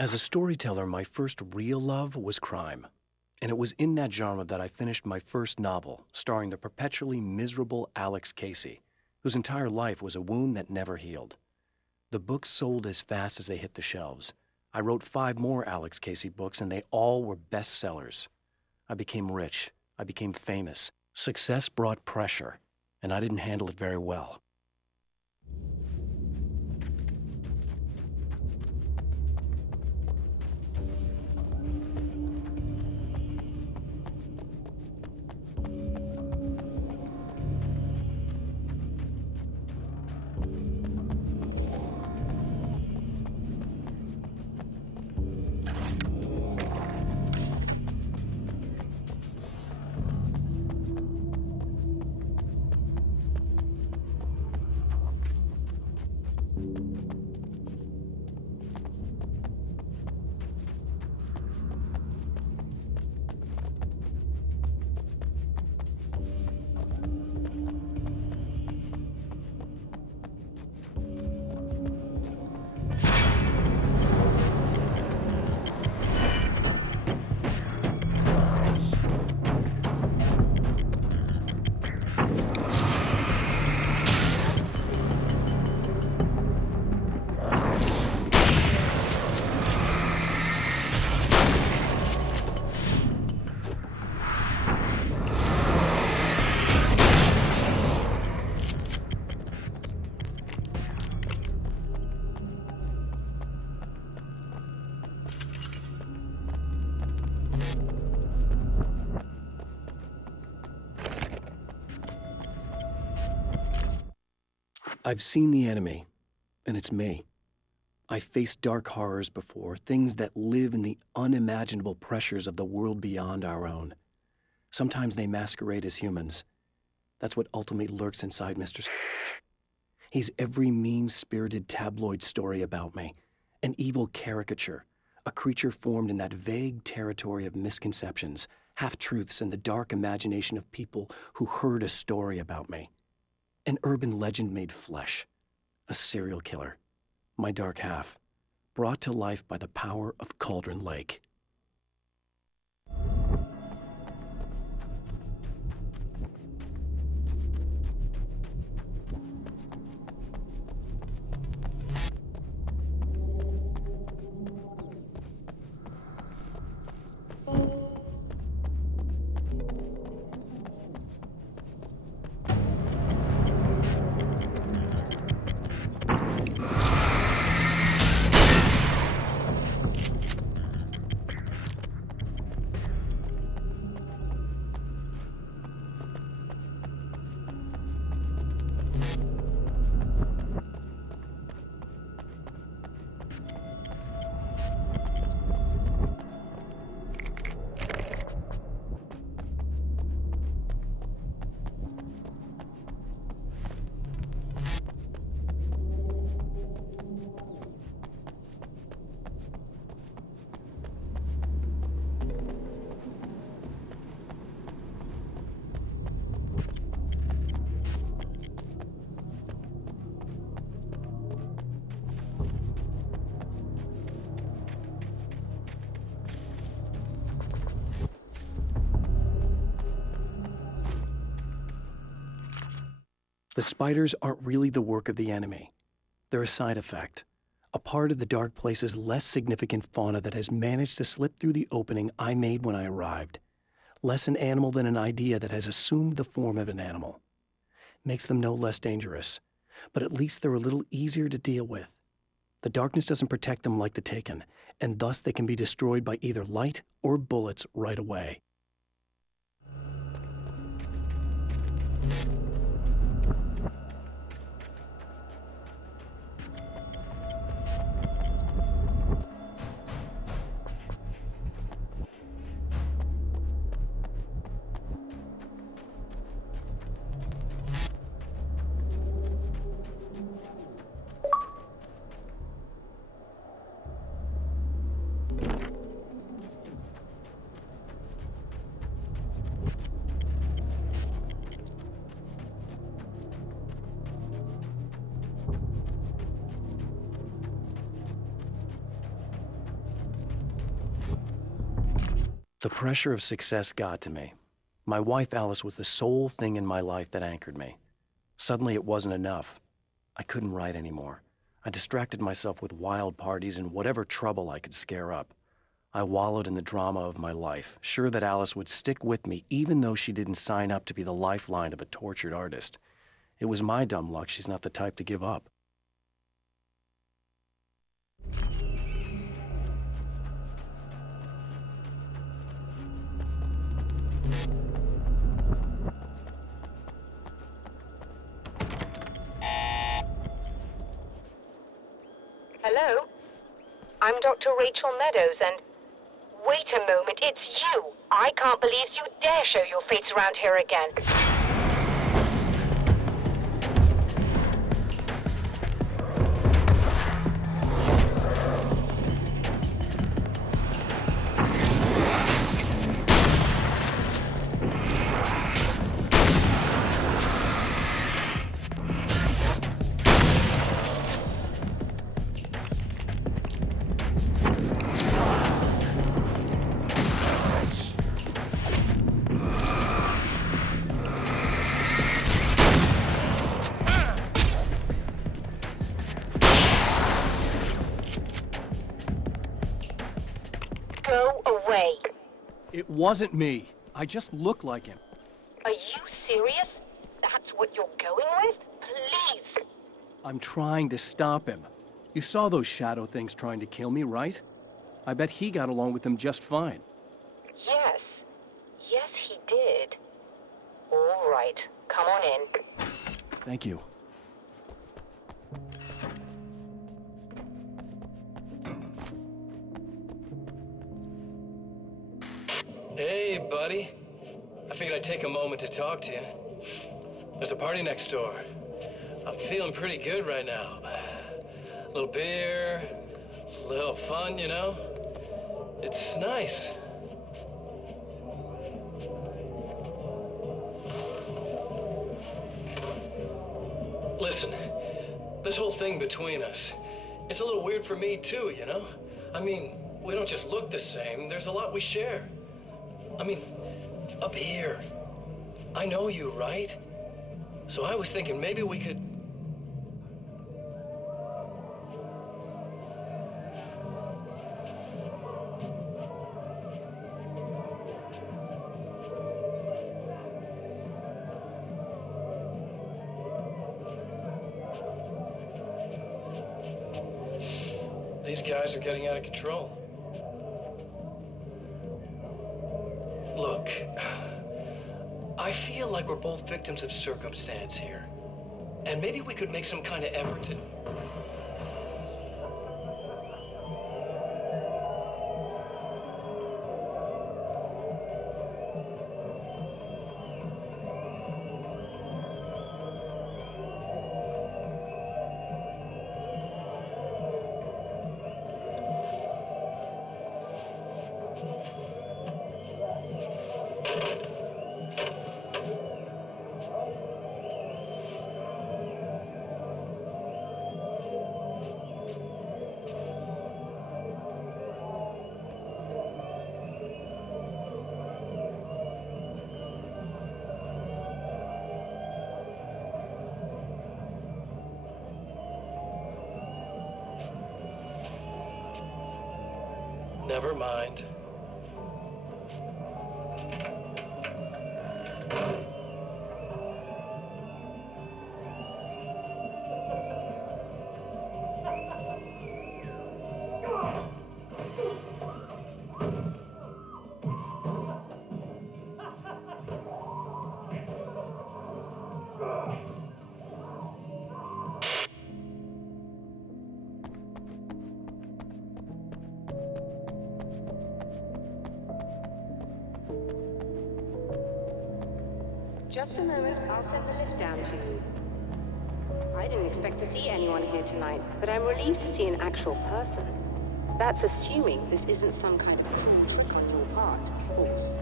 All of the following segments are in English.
As a storyteller, my first real love was crime. And it was in that genre that I finished my first novel, starring the perpetually miserable Alex Casey, whose entire life was a wound that never healed. The books sold as fast as they hit the shelves. I wrote 5 more Alex Casey books, and they all were bestsellers. I became rich. I became famous. Success brought pressure, and I didn't handle it very well. I've seen the enemy, and it's me. I've faced dark horrors before, things that live in the unimaginable pressures of the world beyond our own. Sometimes they masquerade as humans. That's what ultimately lurks inside Mr. He's every mean-spirited tabloid story about me, an evil caricature, a creature formed in that vague territory of misconceptions, half-truths, and the dark imagination of people who heard a story about me. An urban legend made flesh, a serial killer, my dark half, brought to life by the power of Cauldron Lake. The spiders aren't really the work of the enemy. They're a side effect, a part of the dark place's less significant fauna that has managed to slip through the opening I made when I arrived. Less an animal than an idea that has assumed the form of an animal. Makes them no less dangerous, but at least they're a little easier to deal with. The darkness doesn't protect them like the Taken, and thus they can be destroyed by either light or bullets right away. The pressure of success got to me. My wife Alice was the sole thing in my life that anchored me. Suddenly it wasn't enough. I couldn't write anymore. I distracted myself with wild parties and whatever trouble I could scare up. I wallowed in the drama of my life, sure that Alice would stick with me even though she didn't sign up to be the lifeline of a tortured artist. It was my dumb luck she's not the type to give up. Hello? I'm Dr. Rachel Meadows, and... Wait a moment, it's you! I can't believe you dare show your face around here again. Go away. It wasn't me. I just look like him. Are you serious? That's what you're going with? Please. I'm trying to stop him. You saw those shadow things trying to kill me, right? I bet he got along with them just fine. Yes. Yes, he did. All right. Come on in. Thank you. Hey, buddy. I figured I'd take a moment to talk to you. There's a party next door. I'm feeling pretty good right now. A little beer, a little fun, you know? It's nice. Listen, this whole thing between us, it's a little weird for me too, you know? I mean, we don't just look the same, there's a lot we share. I mean, up here. I know you, right? So I was thinking maybe we could... These guys are getting out of control. Look, I feel like we're both victims of circumstance here. And maybe we could make some kind of effort to... Never mind. Just a moment, I'll send the lift down to you. I didn't expect to see anyone here tonight, but I'm relieved to see an actual person. That's assuming this isn't some kind of cruel trick on your part, of course.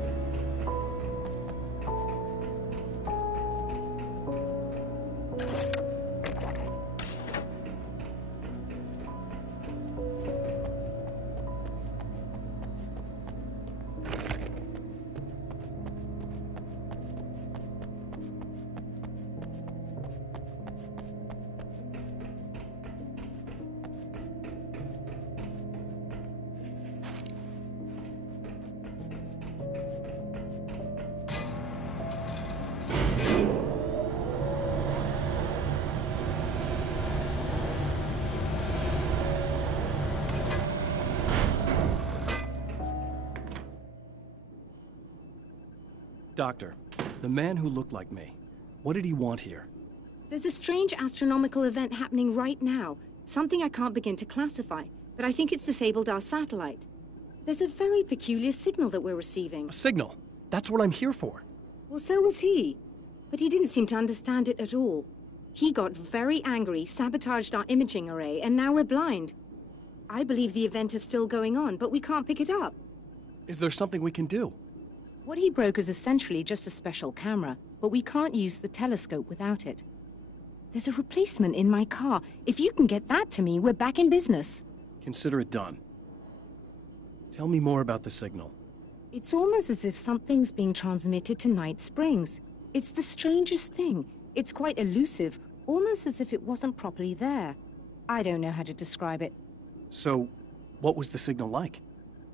Doctor, the man who looked like me, what did he want here? There's a strange astronomical event happening right now. Something I can't begin to classify, but I think it's disabled our satellite. There's a very peculiar signal that we're receiving. A signal? That's what I'm here for. Well, so was he. But he didn't seem to understand it at all. He got very angry, sabotaged our imaging array, and now we're blind. I believe the event is still going on, but we can't pick it up. Is there something we can do? What he broke is essentially just a special camera, but we can't use the telescope without it. There's a replacement in my car. If you can get that to me, we're back in business. Consider it done. Tell me more about the signal. It's almost as if something's being transmitted to Night Springs. It's the strangest thing. It's quite elusive, almost as if it wasn't properly there. I don't know how to describe it. So, what was the signal like?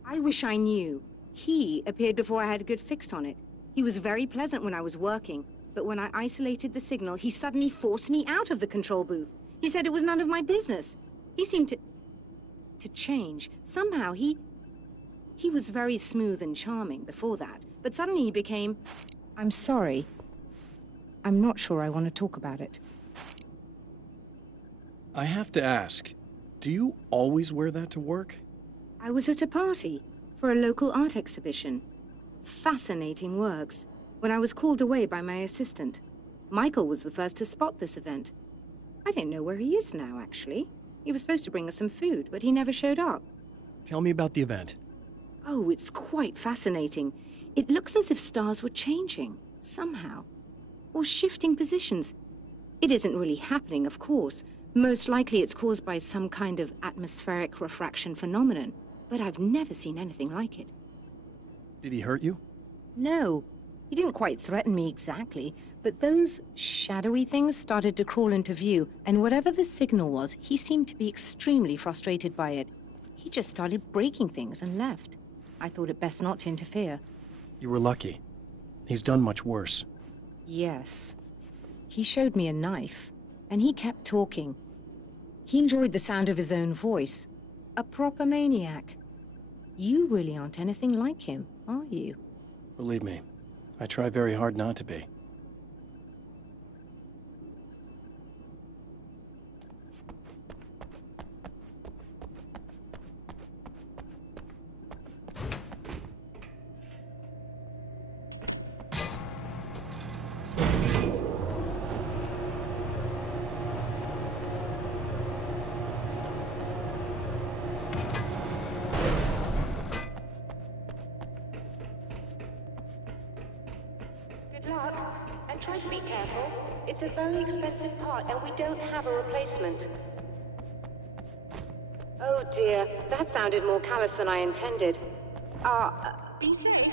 I wish I knew. He appeared before I had a good fix on it. He was very pleasant when I was working, but when I isolated the signal, he suddenly forced me out of the control booth. He said it was none of my business. He seemed to change. Somehow he was very smooth and charming before that, but suddenly he became... I'm sorry. I'm not sure I want to talk about it. I have to ask, do you always wear that to work? I was at a party for a local art exhibition. Fascinating works. When I was called away by my assistant. Michael was the first to spot this event. I don't know where he is now, actually. He was supposed to bring us some food, but he never showed up. Tell me about the event. Oh, it's quite fascinating. It looks as if stars were changing, somehow. Or shifting positions. It isn't really happening, of course. Most likely it's caused by some kind of atmospheric refraction phenomenon. But I've never seen anything like it. Did he hurt you? No. He didn't quite threaten me exactly, but those shadowy things started to crawl into view, and whatever the signal was, he seemed to be extremely frustrated by it. He just started breaking things and left. I thought it best not to interfere. You were lucky. He's done much worse. Yes. He showed me a knife, and he kept talking. He enjoyed the sound of his own voice. A proper maniac. You really aren't anything like him, are you? Believe me, I try very hard not to be. Good luck, and try to be careful. It's a very expensive part, and we don't have a replacement. Oh dear, that sounded more callous than I intended. Be safe.